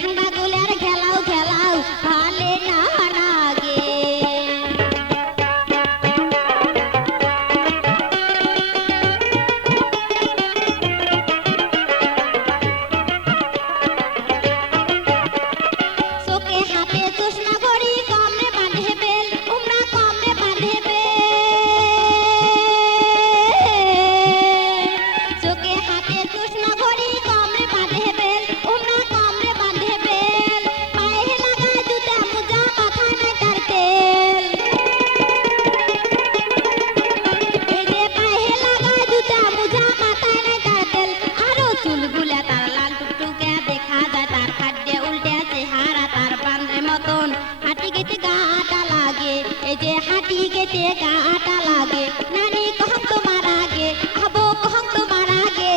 হাঙ্গা গুলার খেলাও খেলাও ভালে না নাগে চোখে হাতে চশমা ঘড়ি কমরে বাঁধে বেল উমরা কমরে বাঁধে চোখে হাতে চশমা ঘড়ি কমরে বাঁধে বেল উমরা কমরে বাঁধে বেল পায়ে লাগায় জুতা মোজা মাথায় নাই তার তেল এই যে পায়ে লাগায় জুতা মোজা মাথায় নাই তার তেল আরো চুলগুলা তার লাল টুকটুকে দেখা যায় তার খাদ্যে উল্টে চেহারা তার বান্দ্রে মতন হাঁটি গেতে গাটা লাগে এই যে হাঁটি গেতে গাটা লাগে নানি কহক তোমার আগে আবো কহক তোমার আগে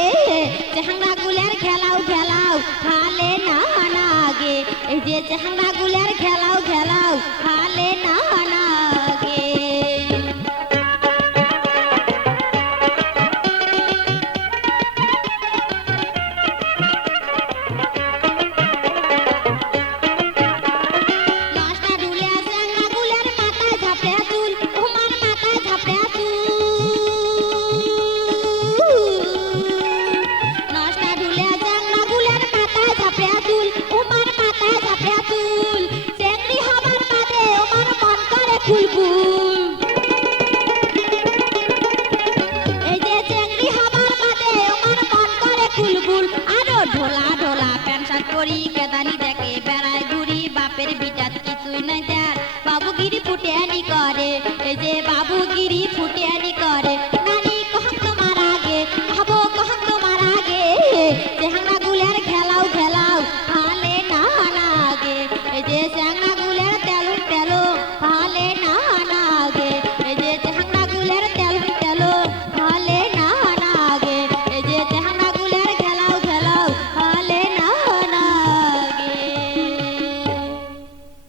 চেহাঙ্গা গুলের খেলাও খেলাও ভালে না নাগে এই যে চেহাঙ্গা গুলের খেলাও খেলাও ভালে না নাগে নষ্টা ঢুলে চেহাঙ্গা গুলের মাথায় ঝাপড়ে চুল উমার মাথায় ঝাপড়ে নষ্টা ঢুলে চেহাঙ্গা গুলের মাথায় ঝাপড়ে চুল উমার মাথায় ঝাপড়ে চুল চেংড়ি হবার বাদে উমার মন করে ফুলফুল এই যে চেংড়ি হবার বাদে উমার মন করে ফুলফুল আরো ঢোলা ঢোলা প্যান্ট শার্ট পরি কেদানি দেখে বেড়ায় ঘুরি বাপের বিটা